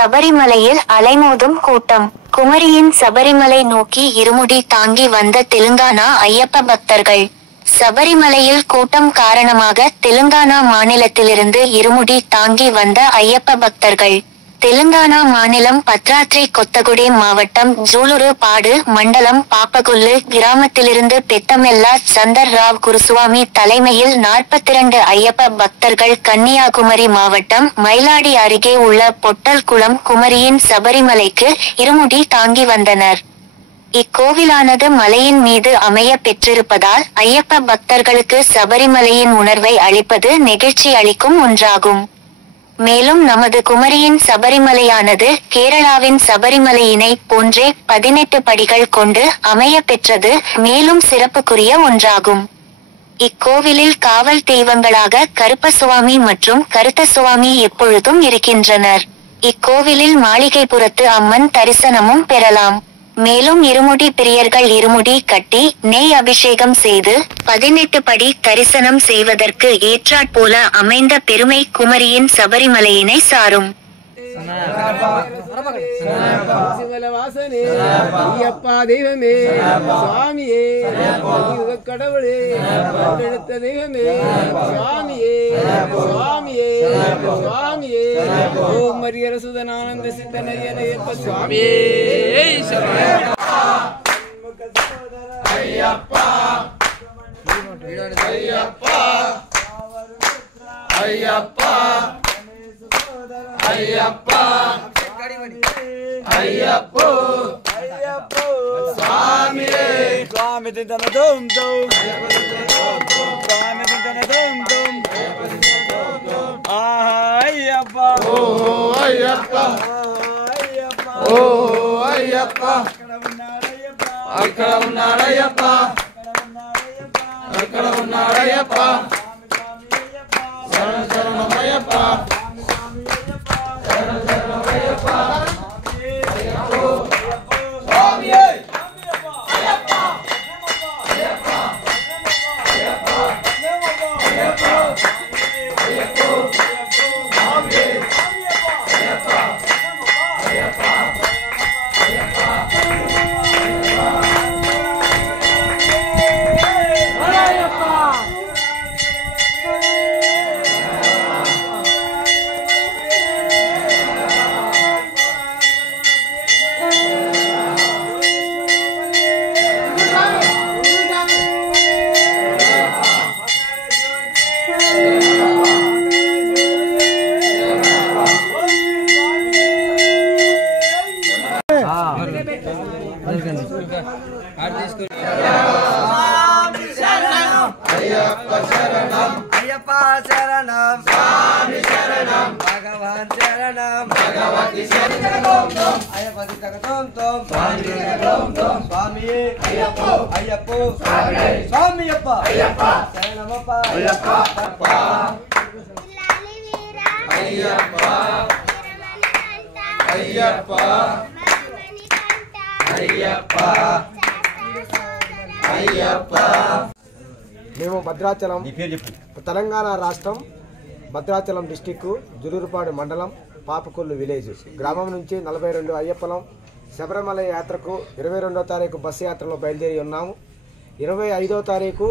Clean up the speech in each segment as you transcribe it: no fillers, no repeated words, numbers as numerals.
சபரிமலையில் அலைமோதும் கூட்டம். குமரியின் சபரிமலை நோக்கி இருமுடி தாங்கி வந்த தெலுங்கானா ஐயப்ப பக்தர்கள். சபரிமலையில் கூட்டம் காரணமாக தெலுங்கானா மாநிலத்திலிருந்து இருமுடி தாங்கி வந்த ஐயப்ப பக்தர்கள். தெலுங்கானா மாநிலம் பத்ராத்ரி கொத்தகுடேம் மாவட்டம் ஜூலுரு பாடு மண்டலம் பாப்பகுல்லு கிராமத்திலிருந்து பெத்தமெல்லா சந்தர் ராவ் குருசுவாமி தலைமையில் 42 ஐயப்ப பக்தர்கள் கன்னியாகுமரி மாவட்டம் மயிலாடி அருகே உள்ள பொட்டல்குளம் குமரியின் சபரிமலைக்கு இருமுடி தாங்கி வந்தனர். இக்கோவிலானது மலையின் மீது அமைய பெற்றிருப்பதால் ஐயப்ப பக்தர்களுக்கு சபரிமலையின் உணர்வை அளிப்பது நெகிழ்ச்சி அளிக்கும் ஒன்றாகும். மேலும் நமது குமரியின் சபரிமலையானது கேரளாவின் சபரிமலையினை போன்றே 18 படிகள் கொண்டு அமைய பெற்றது மேலும் சிறப்புக்குரிய ஒன்றாகும். இக்கோவிலில் காவல் தெய்வங்களாக கருப்பசுவாமி மற்றும் கருத்தசுவாமி எப்பொழுதும் இருக்கின்றனர். இக்கோவிலில் மாளிகைப்புறத்து அம்மன் தரிசனமும் பெறலாம். மேலும் இருமுடி பிரியர்கள் இருமுடி கட்டி நெய் அபிஷேகம் செய்து 18 படி தரிசனம் செய்வதற்கு ஏற்றாற்போல அமைந்த பெருமை குமரியின் சபரிமலையினை சாரும். தெய்வமே சுவாமியே, கடவுளே தெய்வமே சுவாமியே, சுவாமியே, சுவாமியே, ஓம் மரியர சுதனானந்த சித்தனையனையப்ப சுவாமியே, ஐயப்பா ஐயப்பா ஐயப்பா ஐயப்பா ஐயப்போ ஐயப்போ சுவாமியே, சுவாமி திந்தன தோம் தோம், சுவாமி திந்தன தோம் தோம், ஐயப்பா ஓ ஐயப்பா ఓ అయ్యప్ప అక్కడ ఉన్నాడయ్యప్ప, అక్కడ ఉన్నాడయ్యప్ప, శరణం శరణమయ్యప్ప, శరణం శరణమయ్యప్ప, స్వామియే అయ్యప్ప అయ్యప్ప అయ్యప్ప అయ్యప్ప అయ్యప్ప స్వామియే అయ్యప్ప అయ్యప్ప అయ్యప్ప శరణం, స్వామి శరణం, భగవాన్ శరణం, భగవతి శరణం, అయ్యప్ప తోం తోం, స్వామి తోం తోం, స్వామియే అయ్యప్ప అయ్యప్ప స్వామియప్ప అయ్యప్ప శరణమప్ప అయ్యప్ప అయ్యప్ప అయ్యప్ప అయ్యప్ప అయ్యప్ప. మేము భద్రాచలం తెలంగాణ రాష్ట్రం భద్రాచలం డిస్టిక్కు జులూరుపాడు మండలం పాపకొల్లు విలేజ్ గ్రామం నుంచి 42 అయ్యప్పలం శబరిమల యాత్రకు 22వ తారీఖు బస్సు యాత్రలో బయలుదేరి ఉన్నాము. 25వ తారీఖు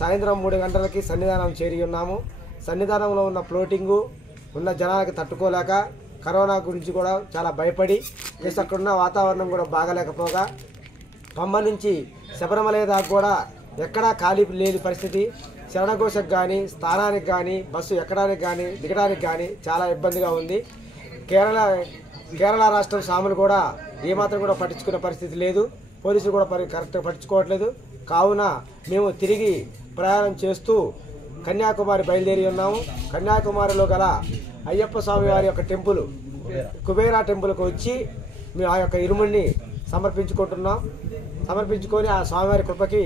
సాయంత్రం 3 గంటలకి సన్నిధానం చేరి ఉన్నాము. సన్నిధానంలో ఉన్న ఫ్లోటింగు ఉన్న జనాలకు తట్టుకోలేక కరోనా గురించి కూడా చాలా భయపడి ప్లస్ అక్కడున్న వాతావరణం కూడా బాగలేకపోగా పంబ నుంచి శబరిమల దాకా కూడా ఎక్కడా ఖాళీ లేని పరిస్థితి. శరణఘోషకు కానీ స్థానానికి కానీ బస్సు ఎక్కడానికి కానీ దిగడానికి కానీ చాలా ఇబ్బందిగా ఉంది. కేరళ రాష్ట్రం స్వాములు కూడా ఏమాత్రం కూడా పట్టించుకునే పరిస్థితి లేదు. పోలీసులు కూడా కరెక్ట్గా పట్టించుకోవట్లేదు. కావున మేము తిరిగి ప్రయాణం చేస్తూ కన్యాకుమారి బయలుదేరి ఉన్నాము. కన్యాకుమారిలో గల అయ్యప్ప స్వామి వారి యొక్క టెంపుల్ కుబేరా టెంపుల్కి వచ్చి మేము ఆ యొక్క ఇరుముడిని సమర్పించుకొని ఆ స్వామివారి కృపకి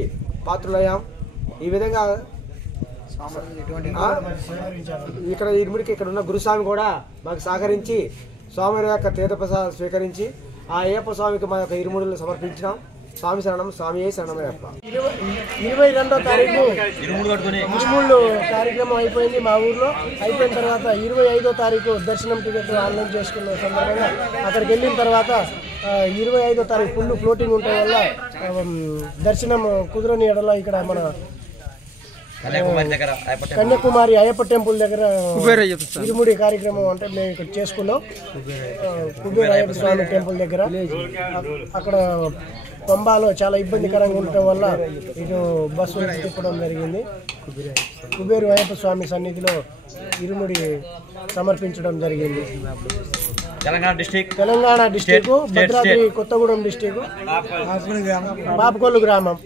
పాత్రులయ్యాం. ఈ విధంగా ఇక్కడ ఇరుముడికి ఇక్కడ ఉన్న గురుస్వామి కూడా మాకు సహకరించి స్వామివారి యొక్క తీర్థప్రసాదం స్వీకరించి ఆ అయ్యప్ప స్వామికి మా యొక్క ఇరుముడులను సమర్పించినాం. స్వామి శరణం, స్వామియే శరణమయ్యప్ప. 22వ తారీఖు ఇరుముళ్ళు కార్యక్రమం అయిపోయింది మా ఊర్లో. అయిపోయిన తర్వాత 25వ తారీఖు దర్శనం టికెట్ ఆన్లైన్ చేసుకున్న సందర్భంగా అక్కడికి వెళ్ళిన తర్వాత 25వ తారీఖు ఫుల్ ఫ్లోటింగ్ ఉండటం వల్ల దర్శనం కుదరని ఎడల ఇక్కడ మన కన్యాకుమారి అయ్యప్ప టెంపుల్ దగ్గర ఇరుముడి కార్యక్రమం అంటే మేము ఇక్కడ చేసుకున్నాం. కుబేర అయ్యప్ప స్వామి టెంపుల్ దగ్గర అక్కడ పంబాలో చాలా ఇబ్బందికరంగా ఉండటం వల్ల ఇటు బస్సు తిప్పడం జరిగింది. కుబేరు అయ్యప్ప స్వామి సన్నిధిలో ఇరుముడి సమర్పించడం జరిగింది. తెలంగాణ డిస్టిక్ భద్రాద్రి కొత్తగూడెం డిస్టిక్ పాపకొల్లు గ్రామం.